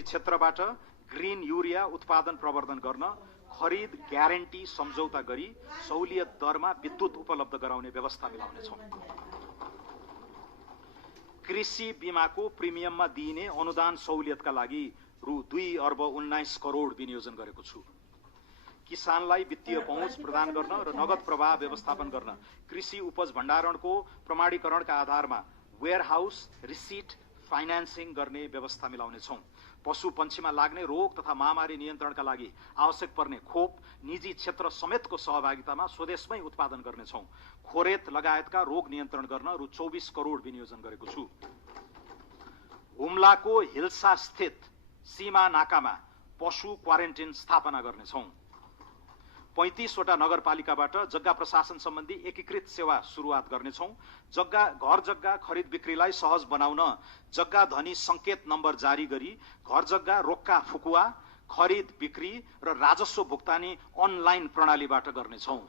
क्षेत्रबाट green urea उत्पादन प्रवर्धन गर्न खरिद ग्यारेन्टी सम्झौता गरी सहुलियत दरमा विद्युत उपलब्ध गराउने व्यवस्था मिलाउनेछौँ। कृषि बीमाको प्रिमियममा दिइने अनुदान सहुलियतका लागि रु 2 अर्ब 19 करोड विनियोजन गरेको छु। किसानलाई वित्तीय पहुँच प्रदान गर्न र नगद प्रवाह व्यवस्थापन गर्न कृषि उपज भण्डारणको प्रमाणीकरणका आधारमा वेयरहाउस रिसिट फाइनान्सिङ गर्ने व्यवस्था मिलाउनेछौँ। पशु पन्छीमा लाग्ने रोग तथा महामारी नियन्त्रणका लागि आवश्यक पर्ने खोप निजी क्षेत्र समेतको सहभागितामा स्वदेशमै उत्पादन गर्नेछौँ। खोरेत लगायतका रोग नियन्त्रण गर्न रु 24 करोड विनियोजन गरेको छु। हुम्लाको हिल्सा स्थित सीमा नाकामा पशु क्वारेन्टिन स्थापना गर्नेछौँ। 35 वटा नगरपालिकाबाट जग्गा प्रशासन सम्बन्धी एकीकृत सेवा सुरुवात गर्नेछौँ। घर जग्गा खरिद बिक्रीलाई सहज बनाउन जग्गा धनी संकेत नम्बर जारी गरी घर जग्गा रोक्का फुकुवा खरिद बिक्री र राजस्व भुक्तानी अनलाइन प्रणालीबाट गर्नेछौँ।